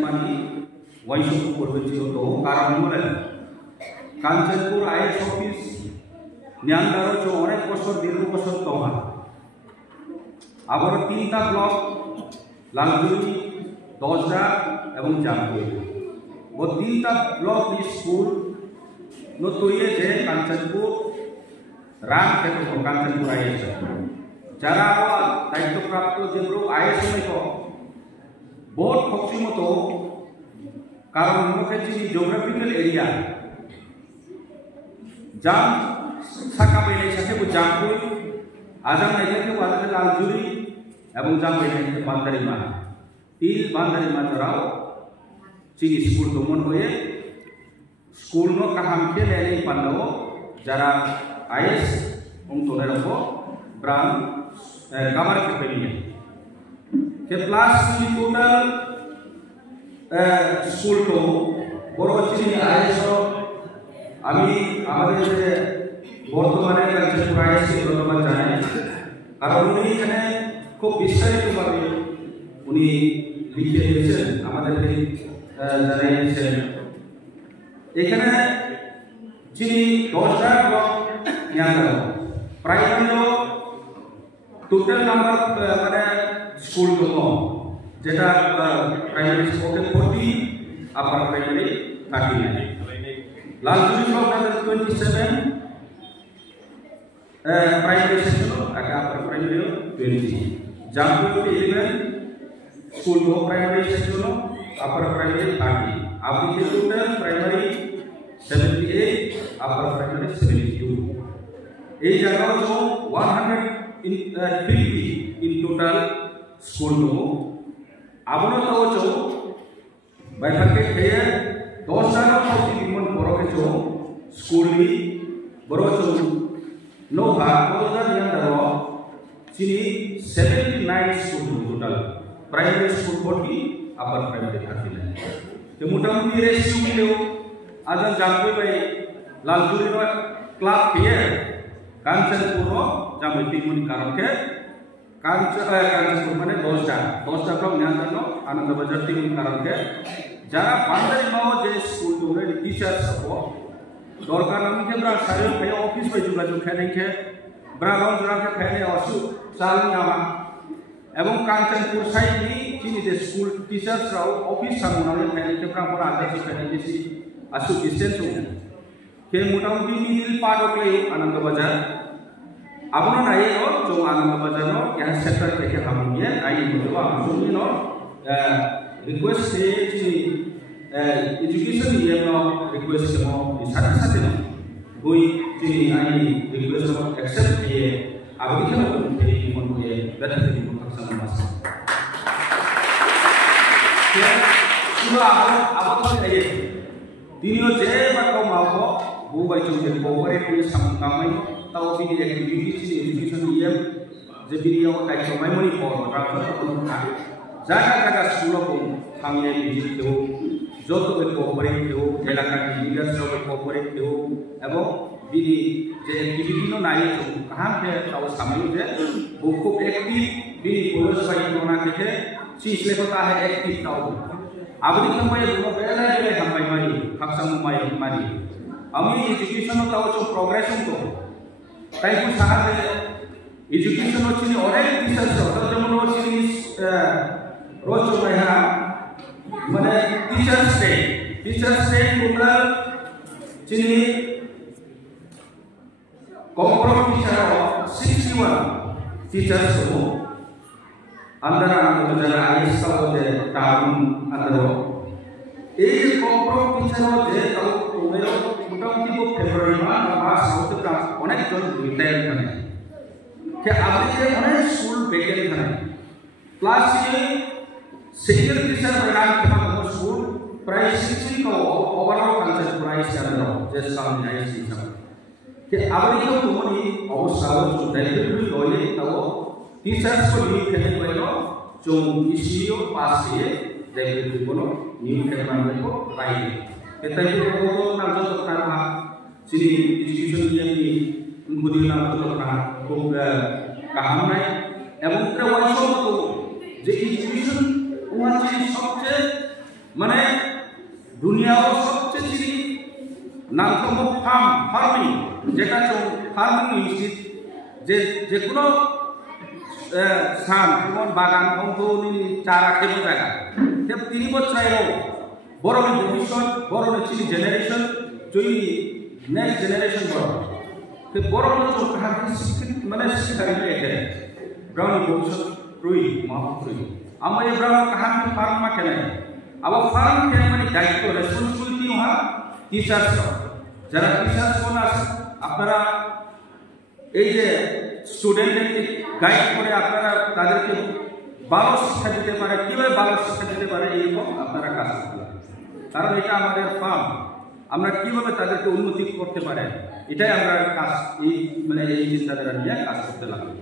Mani, Waishu Purvichio, Karamura, Kanchanpur IS office, Nyandaro Chore Kosor Diru Kosor Toha. Our Tinta block, Lalguri, Dosda, Evan Jampu. But Tinta block is school, no to ye, Kanchanpur, Ram Keto Kanchanpur IS. Jara Taito Krapto Jebro IS both Foximoto, Karamokati geographical area. Jam Sakapene Sakebu Jampu, Azam Nagatu was the Lalguri, Abu Jam Bandarima. Till Bandarima Jarao, Chini school to Montoye, school no Kahamke, Pando, Jara IS, Umtonerabo, Bram. Kamar Kapeliya. The class total school to Borochini ISO Ami Amade Bortomane Kanchanpur IS Bortoman Jane. Karuni Kane ko Bistari to Babi Uni Lichation Amade Jane. Ekane Chini Dosda block Nyandaro. Primary total number school to Jeta primary school 40, upper primary 39. Last block 27, primary section, upper primary 20. Jampu 11, school to primary section, upper primary 30. Abhi total primary 78, upper primary 72. Age around 100 in 50 in total school to Abono Taucho by Packet here, those are of the human Borocho, schooly, Borocho, Nova, Kosa Yandaro, Chini 79 school total, primary school 40, upper primary 39. The Mutambi rescue Adam Jampu by Lalgurino club here. Kanchanpur Jamaitimuni Karanke, Kanchanpur Mane Dosda from Nyandano, Ananda Bazar Timun Karanke, Jara Pandari J school to read teachers support, Dorkanam Kebra Sayo Pay office by Jugaju Kaneke, Bragon Draka Pay or Su, Salama, Among Kanchanpur side, Chini the school teachers office Samuna Kaneke from Ananda Kaneki, Asu distance. Kemudian part of Ananda Bazar. Abang naik no, cuma Ananda Bazar no, yang sector keke hamilnya, naik itu langsung no, request si education dia no request semua di sana no, koi si naik request semua accept dia, abang itu no jadi imun dia, betul jadi imun sama mas. Sudah abang tu naik, dinyo je macam mau buat macam buat punya sampai tahu ini activity education dia jadi dia kayak macam mana pun orang jaga sekolah pun kami visit tu jodoh berkooperate tu elakan leaders berkooperate tu abang bini jadi activity no naik tu kaham dia tahu sambil je buku aktif bini polos bagi orang kita si selebota hai aktif tahu abang itu sampai dulu bela sampai mari kapsam mari Ami education tahu cuma progress tu. Tapi pun sangat education macam ni orang teacher atau zaman macam ni rojo mereka mana teacher stay total cini kompromisi teacher 61 teacher semua antara antara IS tahu je tahun antara ini kompromisi teacher je tahu Mudah-mudahan Februari Maret South Class onek jon retire kane. Ke abdi onek school begin kane. Class ye senior teacher beran kama school price 60 ko overall concept price kane just some nice system. Ke abdi ko tumoni awasal to delivery dole tawo teachers ko leave kane ko jo ECO pass ye delivery ko new kane ko right. Kita itu kalau nak jatuh karena sini education ini kemudian nak jatuh karena kehamai, yang mungkin wajib itu jadi education umat ini subjek মানে দুনিয়ার সবচেয়ে চিনি নামকম farming যেটা farming unit যে কোনো সান যেমন বাগান অঙ্কনি চারা খেতে জায়গা তিনি বছর বড় ভবিষ্যৎ বড় চিনি জেনারেশন জয়ী নেক্সট জেনারেশন বড় মানে শিক্ষারি ব্রাউন ভবিষ্যৎ রুই মহাপুরুই আমার এই ব্রাউন কাহানি ফার্ম মা খেলে আবার ফার্ম খেলে মানে দায়িত্ব রেসপন্সিবিলিটি হওয়া টিচার্স যারা টিচার্স কোন আছে আপনারা এই যে স্টুডেন্টদেরকে গাইড করে আপনারা তাদেরকে ভালো শিক্ষা দিতে পারে কিভাবে ভালো শিক্ষা দিতে পারে এইরকম আপনারা কাজ করতে পারেন কারণ এটা আমাদের ফার্ম আমরা কিভাবে তাদেরকে উন্নতি করতে পারে এটাই আমরা কাজ এই মানে এই চিন্তাধারা নিয়ে কাজ করতে লাগবে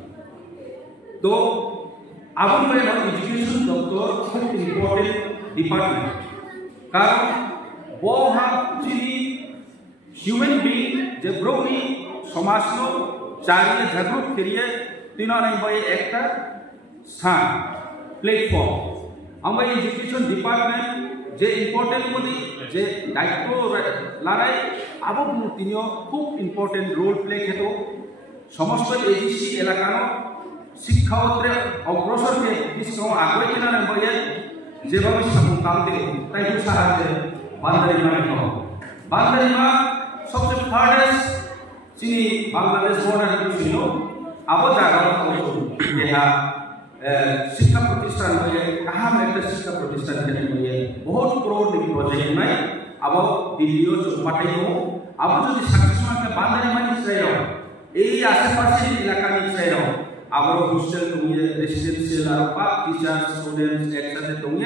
তো আবুল মেহনত এডুকেশন দপ্তর খুব ইম্পর্টেন্ট ডিপার্টমেন্ট কারণ বহু চিনি হিউম্যান বিং যে ব্রহ্মী সমাজ চারিয়ে জাগরুক করিয়ে তিনবাই একটা স্থান প্ল্যাটফর্ম আমরা এডুকেশন ডিপার্টমেন্ট যে ইম্পর্টেন্ট বলি যে দায়িত্ব লাগাই আবু তিনিও খুব ইম্পর্টেন্ট রোল প্লে খেত সমস্ত এডিসি এলাকার শিক্ষাত্রে অগ্রসরকে বিশ্বম আগুয়ে কিনা বইয়ে যেভাবে কামতে তাই সাহায্যে বান্দারিমা সবচেয়ে ফার্স্ট চিনি বাংলাদেশ বর্ডার ছিল আবো জায়গা দেহা শিক্ষা প্রতিষ্ঠান হয়ে আহাম একটা শিক্ষা প্রতিষ্ঠান হয়ে বহুত ক্রোড় প্রজেক্ট নাই আবো দিল্লিও পাঠাইব আবো যদি সাকসেসফুল বান্দারিমা নিশ্চয় এই আশেপাশে এলাকা নিশ্চয় আবার হোস্টেল তুমি রেসিডেন্সিয়াল আর বা টিচার স্টুডেন্টস একসাথে তুমি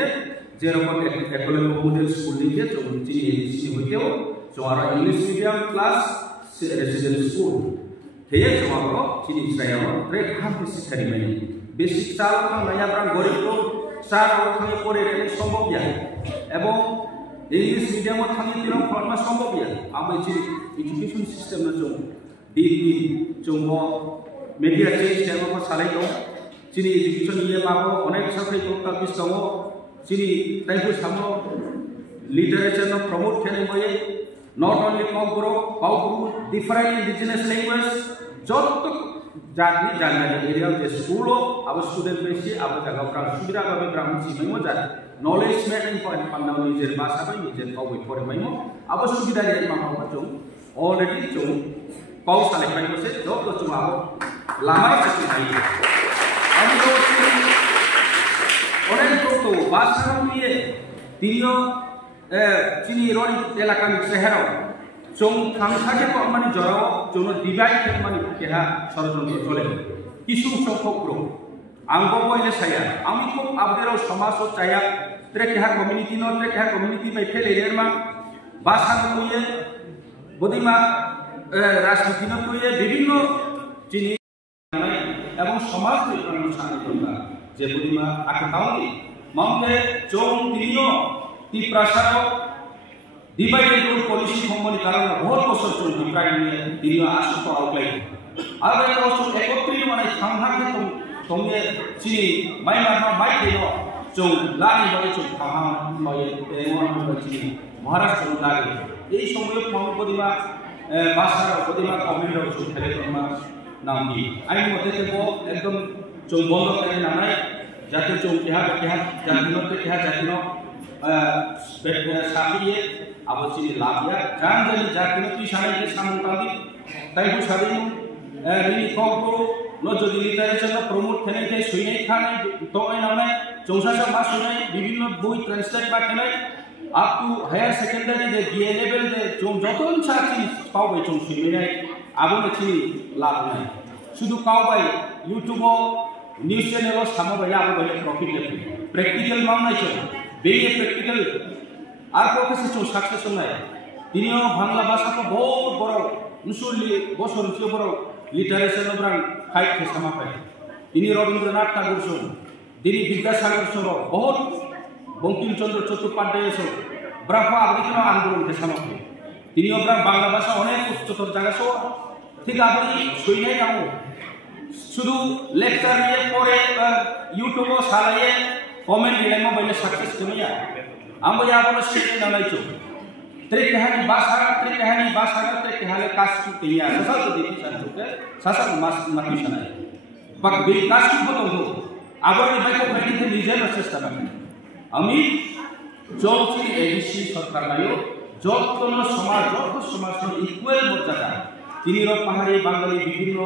যেরকম একলে মডেল স্কুল নিয়ে চলছি এডিসি হইতেও তোমার English medium class residence school হেয়ে তোমার চিনি ইসরায়েল রে খাম শিক্ষারি মানে বেসিক চাল খাওয়া আপনার গরিব লোক চার খাওয়া করে সম্ভব যায় এবং ইংলিশ মিডিয়াম থাকি কিরকম খাওয়া সম্ভব যায় আমি চিনি এডুকেশন সিস্টেম চল degree চৌম media change yang apa salah itu, sini education ini apa, onek sampai itu tapi semua sini tadi sama literature no promote kene boleh, not only kau guru different indigenous language, jodoh jadi jangan area di sekolah, abu student besi, abu jaga orang sudah abu berang sini mau jadi knowledge making point pandang nijer bahasa apa nijer kau before mau, abu sudah jadi mana macam already cung kau salah kau itu jodoh cuma abu lama sekali. Kami orang itu bahasa kami dia sini roni elakan sehero. Jom kami kok mani jorau, jom divide mani keha sorojoni chole. Isu sokokro. Anggo boile saya. Ami kok abdero samaso caya trek keha community mai fele lerma bahasa kami bodima রাজনীতি নয় বিভিন্ন জিনিস এবং সমাজ নির্মাণ যে বুড়িমা আকাউন্টি মামলে চৌং তিনিও তি প্রাসাদ ডিভাইডেড রোড পলিসি সম্বন্ধে কারণ বহুত বছর চলতি প্রায় নিয়ে তিনিও আসত আউটলাইন আর একটা বছর একত্রিত মানে সাংঘাতে তোমে চিনি মাই খেল চৌ লানি বলে চৌ খাহা হয় চিনি মহারাষ্ট্র লাগে এই সময়ে বুড়িমা বাসার বুড়িমা কমেন্টর চৌ খেলে তোমার নাম কি আইন মতে তো একদম চৌ বন্ধ করে নামাই যাতে চৌ কেহা জাতিনতে কেহা জাতিন সাপিয়ে আবচিনি লাভিয়া জান জানি জাতিন কি সারাইকে সামন্তাদি তাইকু সারিন রিনি কংকো নো যদি লিটারেচার প্রমোট খেলাইতে সইনাই খানাই তোই নামাই চৌসাশা মা শুনাই বিভিন্ন বই ট্রান্সলেট বা খেলাই আপ টু হায়ার সেকেন্ডারি যে বিএ লেভেল যে চৌ যতন সাথী পাওবে চৌ সইনাই আবনে চিনি লাভ নাই শুধু কাউবাই ইউটিউব নিউজ চ্যানেল সামবাই আবনে প্রফিট লেখে প্র্যাকটিক্যাল মামলাই চলে বেয়ে প্র্যাকটিক্যাল আর প্রফেসর চৌ সাকসেস নাই তিনিও বাংলা ভাষাকে বহুত বড় 39 বছর চেয়ে বড় লিটারেচার নব্রাং ফাইট কে সামা পায় তিনি রবীন্দ্রনাথ ঠাকুর সহ তিনি বিদ্যাসাগর সহ বহুত বঙ্কিমচন্দ্র চট্টোপাধ্যায় সহ ব্রাহ্ম আবৃত্তি আন্দোলন কে সামা পায় তিনিও বাংলা ভাষা অনেক উচ্চতর জায়গা সহ ঠিক আপনি সইনাই নাও শুধু লেকচার নিয়ে পরে ইউটিউব সারাইয়ে কমেন্ট দিলে মোবাইলে success কমিয়া Ambo ya bono sini na naicho. Trik kahani basara trik kahale kasku tiya. Sasa to deki santo ke sasa mas mati sana. But be kasku boto ho. Abo ni baiko khani the nije process ta ami jolchi ABC sarkar nayo jottono সমাজ equal মর্যাদা তিনির পাহাড়ি বাঙালি বিভিন্ন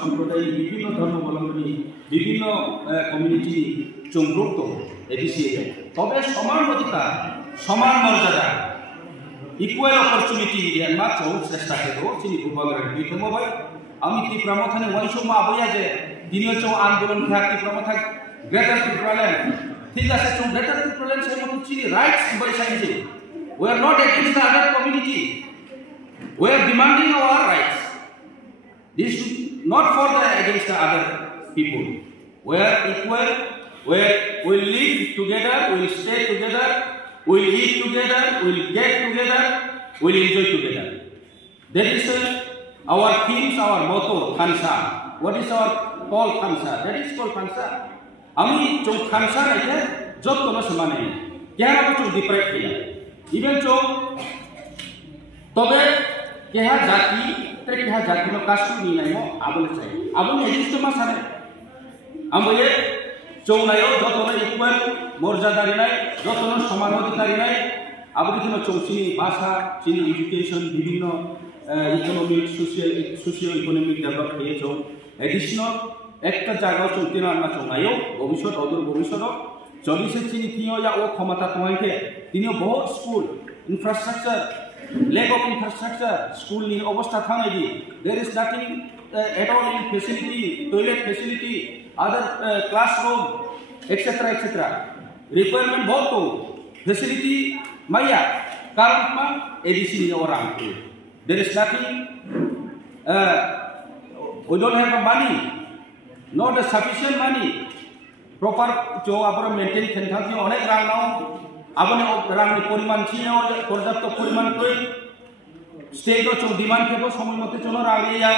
সম্প্রদায় বিভিন্ন ধর্মাবলম্বী বিভিন্ন community চমগ্রত ADC তবে সমান অধিকার সমান মর্যাদা ইকুয়াল অপরচুনিটি মাত্র চেষ্টা করব চিনি উপগ্রহ বিধমবাই আমি ত্রিপুরামথানে ওয়াইসমা আবয়া যে দিনীয় চৌ আন্দোলন খা ত্রিপুরামথা গ্রেটার ত্রিপুরাল্যান্ড ঠিক আছে চৌ গ্রেটার ত্রিপুরাল্যান্ড সেই মতো চিনি রাইটস বাই সাইন্সে We are not against the other community. We are demanding our rights. This is not for the against the other people. We are equal. We will live together. We will stay together. We will eat together. We will get together. We will enjoy together. That is our themes, our motto, Khansa. What is our call, Khansa? That is called Khansa. Ami chong Khansa naike jot tono samane. Kya na chong deprive kiya. Even so, tobe keha jati no kastu ni nai mo abole chai abole exist ma sare amboye chou nai o jotono equal morjadari nai jotono saman adhikari nai abole kino chouchini bhasha chini education bibhinno economic socio economic develop hoye chou additional ekta jaga chouti na na chou nai o bhobishot odor bhobishot চলিছে চিনি তিনিও ইয়া ও ক্ষমতা তোমাইকে তিনিও বহুত school infrastructure lack of infrastructure school নি অবস্থা থানাই দি there is nothing at all in facility toilet facility other classroom etcetera requirement बहुत तो फैसिलिटी माया कारण मा एडीसी नि orang there is nothing we don't have the money not the sufficient money proper जो आपरा मेंटेन खेलता थी अनेक रांगनाव आपने रांगनी परिमाण चीने और पर्याप्त परिमाण कोई स्टेट और जो डिमांड के वो समय मते चलो रांगली या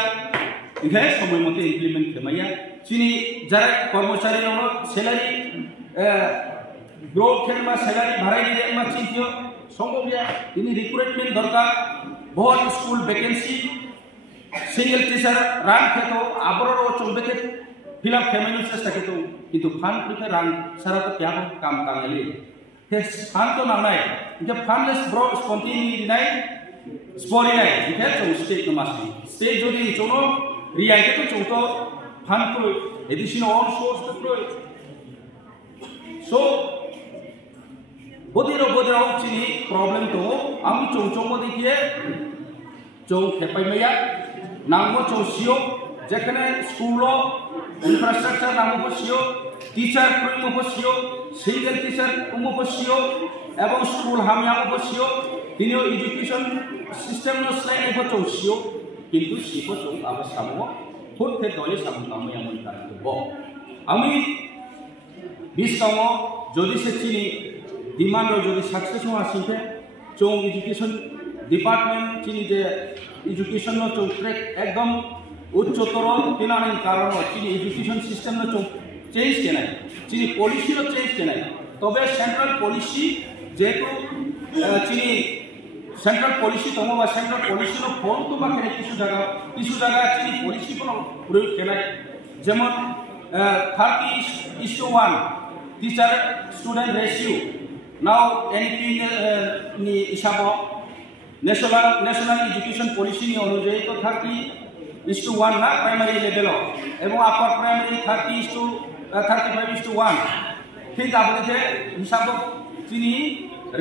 इधर समय मते इम्प्लीमेंट करमाया चीनी जरा कर्मचारी लोगों सैलरी ग्रोथ खेल में सैलरी भराई नहीं दें में चीज़ियों संभव है इन्हीं रिक्रूटमेंट दरकार बहुत school vacancy single teacher rank है तो आपरो चौबे के फिलअप फैमिली चेष्टा के तो किंतु फान प्रिफे रंग सारा तो क्या काम कांगली हे फान तो नानाय जब फानलेस ब्रो स्पॉन्टेनिटी नाय स्पोरी नाय इथे तो स्टेट नो मास्टी स्टेट जो दी चोनो रियाय के तो चोतो फान को एडिशनल ऑन सोर्स तो सो बोदिरो चिनी प्रॉब्लम तो आमी चोंचोंगो देखिए चों खेपाइमया नांगो चोसियो जेखने स्कूलो infrastructure namu posio teacher primo posio single teacher umo posio ebong school hamya posio tinio education system no slide ko chosio kintu sipo chong aba samo phut the dole samu kamu yang montar bo ami biskamo jodi se chini demand ro jodi success ho asinte chong education department chini je education no chong track ekdom उच्चतर पिलाने कारण चीनी education system न change के ना चीनी policy न change के ना तबे सेंट्रल पॉलिसी जेतु चीनी सेंट्रल पॉलिसी तमो बा सेंट्रल पॉलिसी न फॉल तो बाके किछु जगह चीनी पॉलिसी को प्रयोग के ना जेमन 30:1 teacher student ratio now NP नि हिसाब नेशनल एजुकेशन पॉलिसी नि अनुसार तो 30:1 ना प्राइमरी लेवल एवं अपर प्राइमरी 35:1 ठीक आपने थे हिसाब चीनी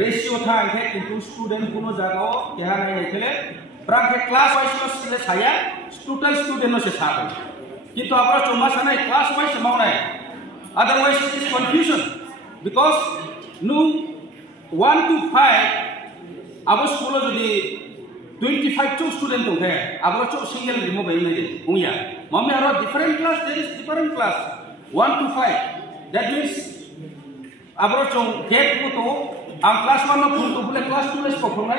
रेशियो था इनके किंतु स्टूडेंट कोनो जगह क्या नहीं खेले प्रांत क्लास वाइज से साया टोटल स्टूडेंट से साथ किंतु आपरा चौमासा नहीं क्लास वाइज मावना है otherwise it is confusion because नु 1 to 5 अब स्कूल जो 25 student तो है अब वो सिंगल रिमूव नहीं है उन्या मम्मी आरो different class there is different class 1 to 5 that means अब वो गेट को तो हम class 1 में फुल तो बोले class 2 में स्कोप होगा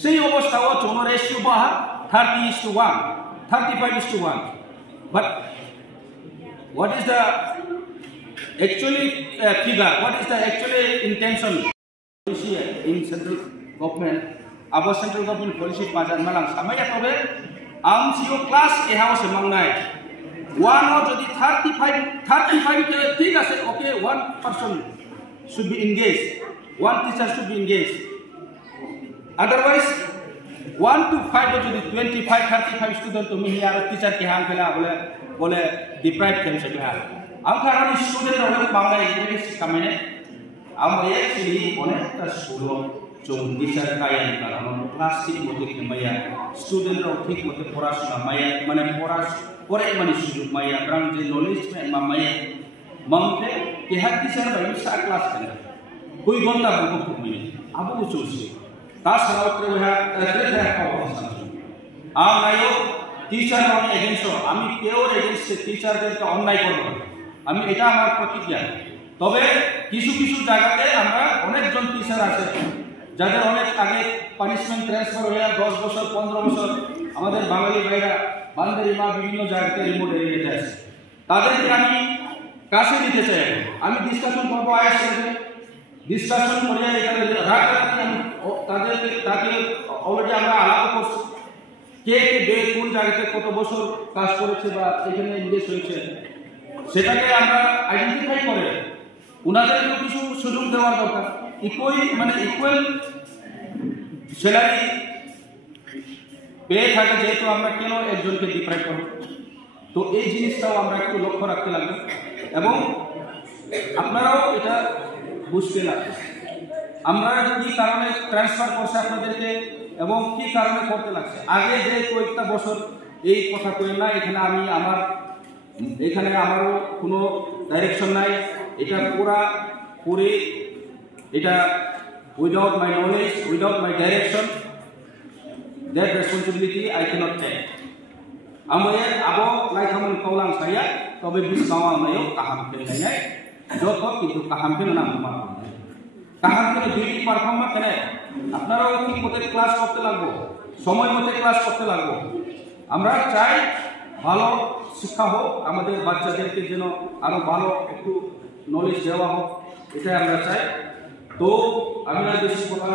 सही अवस्था वो चोनो रेशियो बाहर 30:1 35:1 but what is the actually figure what is the actually intention policy in central government abo central government policy pajan malang samaya tobe am sio class e house mangnai one or jodi 35 ke thik ase okay one person should be engaged, one teacher should be engaged, otherwise 1 to 5 jodi 25-35 student to me here teacher ke han kala bole deprive kem se kala am karan student ro mangnai ini kamene am actually onekta school jong teacher kaya karan plastic mote kemaya student ro thik mote porashona maya mane pore mane sujug maya brang je knowledge me maya mangte ke har teacher bai sa class kala koi gonda buku kumini abu chosi ta sarawtre ha tre ha ko am ayo teacher on against ami pure against teacher দের কে অন্যায় করব আমি এটা আমার প্রতিজ্ঞা তবে কিছু কিছু জায়গাতে আমরা অনেকজন টিচার আছে যাদের অনেক আগে পানিশমেন্ট ট্রান্সফার হয়ে 10 বছর 15 বছর আমাদের বাঙালি ভাইরা বান্দারিমা বিভিন্ন জায়গাতে রিমোট এরিয়াতে আছে তাদেরকে আমি কাছে নিতে চাই আমি ডিসকাশন করব আয়ের সাথে ডিসকাশন করে এখানে রাখতে আমি তাকে অলরেডি আমরা আলাপ করছি কে কোন জায়গাতে কত বছর কাজ করেছে বা এখানে ইনভেস্ট হয়েছে সেটাকে আমরা আইডেন্টিফাই করে উনাদেরকে কিছু সুযোগ দেওয়ার দরকার ইকুয়াল স্যালারি পে থাকে যেহেতু আমরা কেন একজনকে ডিপ্রাইভ করব তো এই জিনিসটাও আমরা একটু লক্ষ্য রাখতে লাগবে এবং আপনারাও এটা বুঝতে লাগবে আমরা কি কারণে ট্রান্সফার করছে আপনাদেরকে এবং কি কারণে করতে লাগছে আগে যে কয়েকটা বছর এই কথা কই না এখানে আমারও কোনো ডাইরেকশন নাই এটা পুরো এটা without my knowledge without my direction that responsibility I can't take আমাদের আবো লাইখামন কৌলাং সাইয়া তবে বিসমাওয়া নাইও কাহাম ফেলাইনাই যত কিন্তু কাহাম ফেলা নাম তোমার কাহাম ফেলে ডিউটি পারফর্ম করে আপনারাও ঠিক মতো ক্লাস করতে লাগবো সময় মতো ক্লাস করতে লাগবো আমরা চাই ভালো শিক্ষা হোক আমাদের বাচ্চাদেরকে যেন আরো ভালো একটু নলেজ দেওয়া হোক এটাই আমরা চাই তো আমি আর বেশি কথা